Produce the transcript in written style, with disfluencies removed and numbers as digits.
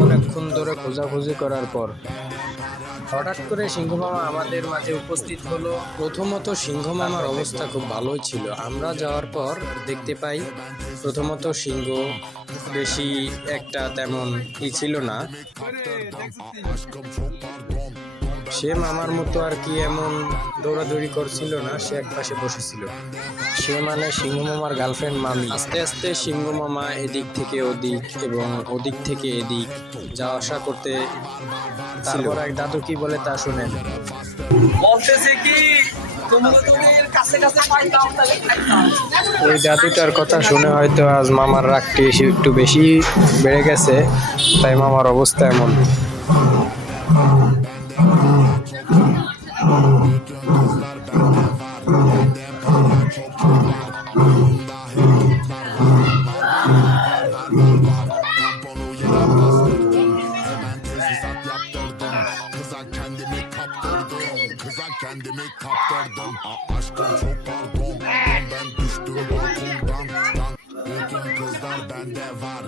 অনেকক্ষণ ধরে খোঁজাখুঁজি করার পর হঠাৎ করে সিংহ মামা আমাদের মাঝে উপস্থিত হলো। প্রথমত সিংহ মামার অবস্থা খুব ভালোই ছিল। আমরা যাওয়ার পর দেখতে পাই প্রথমত সিংহ বেশি একটা তেমন ছিল না। সে মামার মতো আর কি এমন দৌড়াদৌড়ি করছিল না, সে একপাশে বসেছিল। সে মানে সিংহ মামার গার্লফ্রেন্ড মামি। আস্তে আস্তে সিংহ মামা এদিক থেকে ওদিক এবং ওদিক থেকে এদিক যাওয়া আসা করতে, তারপর এক দাদু কি বলে তা শুনেন। বলতেছে কি তোমরা তোদের কাছে কাছে পাইতাম তাহলে খাইতাম। ওই দাদুটার কথা শুনে হয়তো আজ মামার রাগটি একটু বেশি বেড়ে গেছে, তাই মামার অবস্থা এমন। Kendimi kaptırdım aşkım çok pardon ben düştüm balkondan bütün kızlar bende var